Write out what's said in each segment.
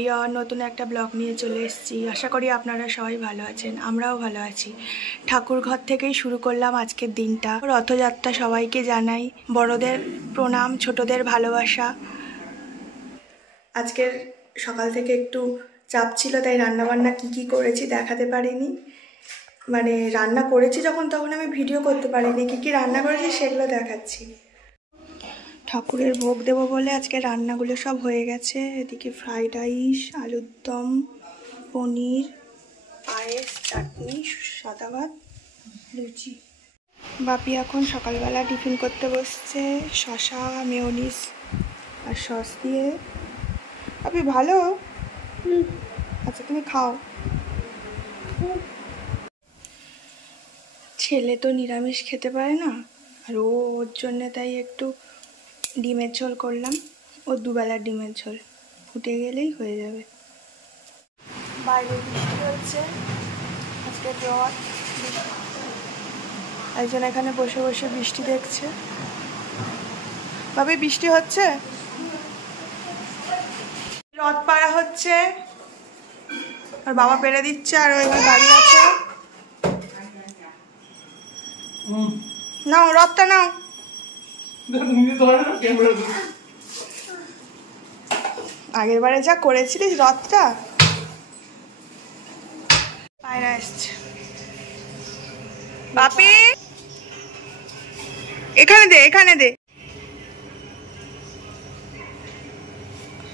Everyone, নতুন একটা blog নিয়ে চলে এসেছি। আশা করি আপনারা সবাই ভালো আছেন, আমরাও ভালো আছি। ঠাকুর ঘর থেকেই শুরু করলাম আজকের দিনটা। রথযাত্রা সবাইকে জানাই, বড়দের প্রণাম, ছোটদের ভালোবাসা। আজকের সকাল থেকে একটু চাপ ছিল, তাই রান্নাবান্না কি করেছি দেখাতে পারিনি। মানে রান্না করেছি তখন আমি ভিডিও করতে পারিনি, কি রান্না করেছি সেগুলো দেখাচ্ছি। ঠাকুরের ভোগ দেবো বলে আজকে রান্নাগুলো সব হয়ে গেছে। এদিকে ফ্রাইড রাইস, আলুর দম, পনির, পায়েস, চাটনি, সাদা ভাত, লুচি। বাপি এখন সকালবেলা টিফিন করতে বসছে, শসা, মেয়োনিজ আর সস দিয়ে। বাপি ভালো? আচ্ছা তুমি খাও। ছেলে তো নিরামিষ খেতে পারে না, আর ওর জন্যে তাই একটু ডিমের ঝোল করলাম। ও দুবেলার ডিমের ঝোল ফুটে গেলেই হয়ে যাবে। বাইরে বৃষ্টি হচ্ছে, আজকে রথ। একজন এখানে বসে বসে বৃষ্টি দেখছে। ভাবে বৃষ্টি হচ্ছে, রথ পাড়া হচ্ছে, আর বাবা পেরে দিচ্ছে, আর ওইখানে দাঁড়িয়ে আছে। নাও রথটা নাও। আগের বারে যা করেছিলিস রথটা। পায়রা এসছে। বাপি এখানে দে, এখানে দে।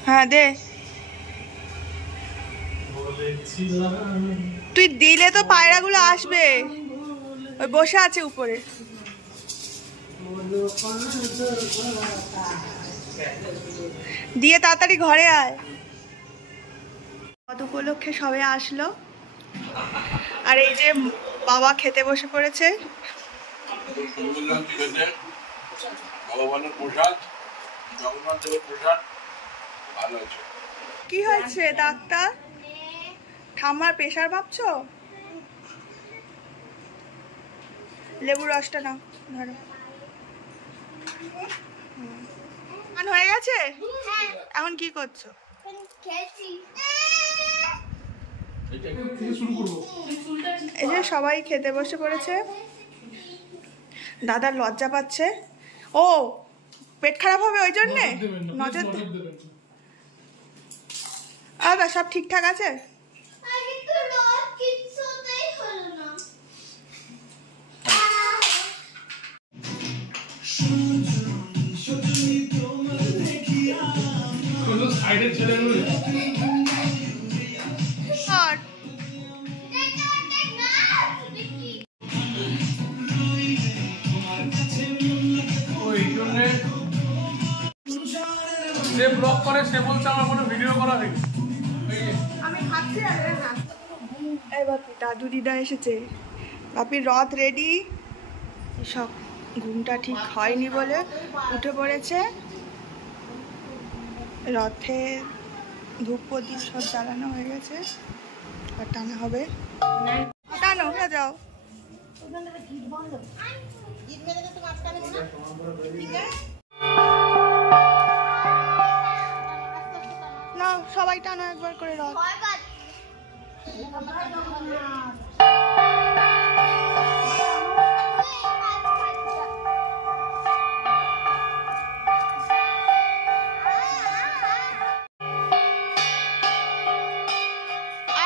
হ্যাঁ দে। তুই দিলে তো পায়রাগুলো আসবে, ওই বসে আছে উপরে। দিয়ে তাড়াতাড়ি ঘরে আয়। কত উপলক্ষে সবে আসলো, আর এই যে বাবা খেতে বসে পড়েছে। কি হয়েছে ডাক্তার? ঠাম্মার প্রেশার ভাবছো? লেবুর রসটা নাও, ধরো। হয়ে গেছে? এখন কি করছো? এই যে সবাই খেতে বসে পড়েছে। দাদার লজ্জা পাচ্ছে, ও পেট খারাপ হবে ওই জন্যে নজর। আদা সব ঠিকঠাক আছে? যে ব্লগ করে সে বলছে আমার কোনো ভিডিও করা হয়নি। আমি খাচ্ছি আর না। এই বাপি দাদু দিদা এসেছে। বাপির রথ রেডি। সব ঘুমটা ঠিক হয়নি বলে উঠে পড়েছে। রথে ধূপ প্রদীপ সব জ্বালানো হয়ে গেছে, আর টানা হবে। টানো হয়ে যাও। না সবাই টানো একবার করে রথ।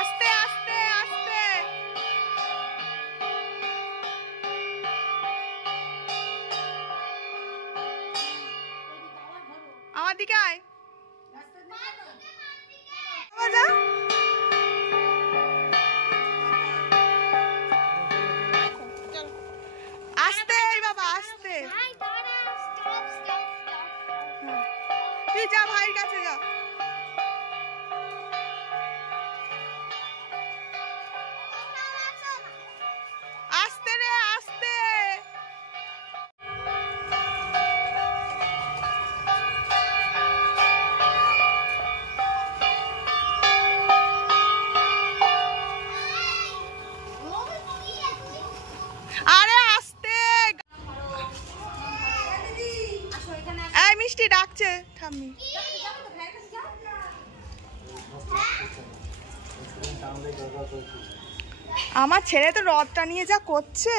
আস্তে আস্তে আস্তে। আমার দিকে আয়। আস্তে বাবা আস্তে। তুই যা ভাইয়ের কাছে যা। আস্তে রে আস্তে। আরে আস্তে। এই মিষ্টি ডাকছে ঠাম্মি। আমার ছেলে তো রথটা নিয়ে যা করছে।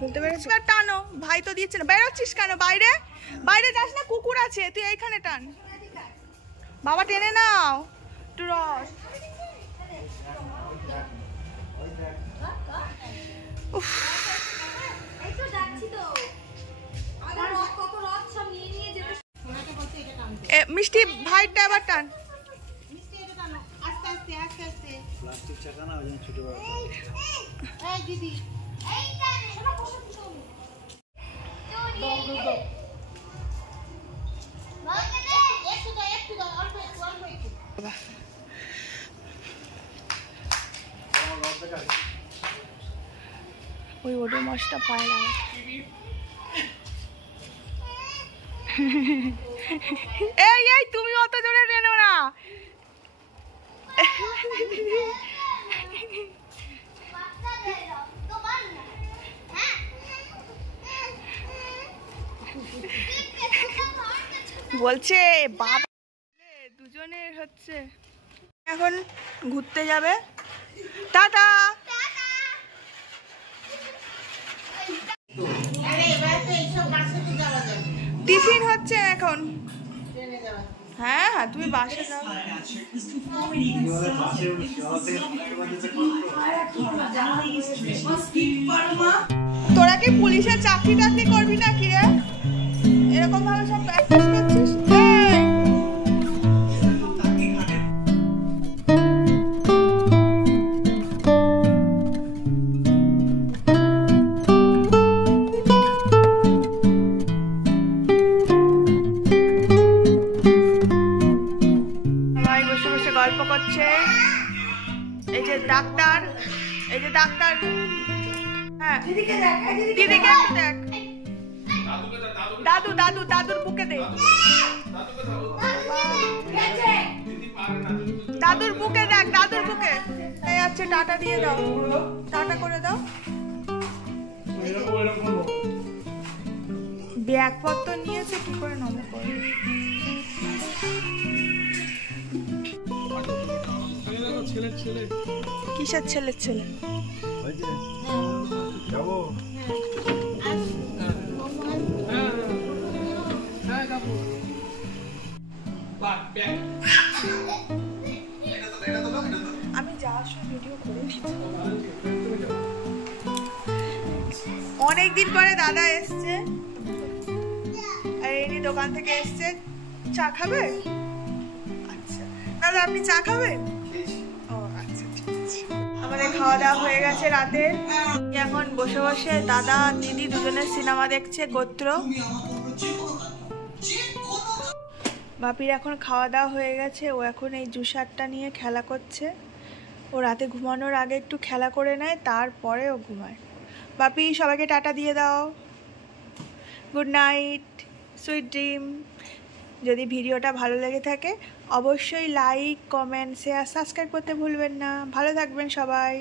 বুঝতে পেরেছি। টানো, ভাই তো দিচ্ছে না। বেরোচ্ছিস কেন বাইরে? বাইরে যাস না, কুকুর আছে, তুই এইখানে টান। বাবা টেনে নাও একটু রস। মিষ্টি ভাইটা আবার টান। ওই ওডো মাছটা পায় না। এই এই তুমি অত জোরে টেনো না। বলছে বাবা দুজনের হচ্ছে। এখন ঘুরতে যাবে। টাটা। টিফিন হচ্ছে এখন। হ্যাঁ হ্যাঁ তুমি বাসে যাও। তোরা কি পুলিশের চাকরি টাকরি করবি না কি রে? এরকম ভাবে সব প্র্যাকটিস করছিস। গল্প করছে। এই যে ডাক্তার, এই যে ডাক্তার। হ্যাঁ দিদিকে দেখ। দাদু দাদু দাদুর বুকে দে। দাদুর বুকে দেখ, দাদুর বুকে। এই আছে, টাটা দিয়ে দাও, টাটা করে দাও। ব্যাগপত্র নিয়েছে, কি করে নমো করে। কিসের ছেলের ছেলে? আমি যাওয়ার সময় ভিডিও করে অনেকদিন পরে দাদা এসছে, আর এনি দোকান থেকে এসছে। চা খাবে? আচ্ছা দাদা, আপনি চা খাবেন? আমাদের খাওয়া দাওয়া হয়ে গেছে রাতে। এখন বসে বসে দাদা দিদি দুজনের সিনেমা দেখছে, গোত্র। বাপির এখন খাওয়া দাওয়া হয়ে গেছে, ও এখন এই জুসারটা নিয়ে খেলা করছে। ও রাতে ঘুমানোর আগে একটু খেলা করে নেয়, তারপরে ও ঘুমায়। বাপি সবাইকে টাটা দিয়ে দাও। Good night, sweet dream. যদি ভিডিওটা ভালো লেগে থাকে অবশ্যই লাইক, কমেন্ট, শেয়ার, সাবস্ক্রাইব করতে ভুলবেন না। ভালো থাকবেন সবাই।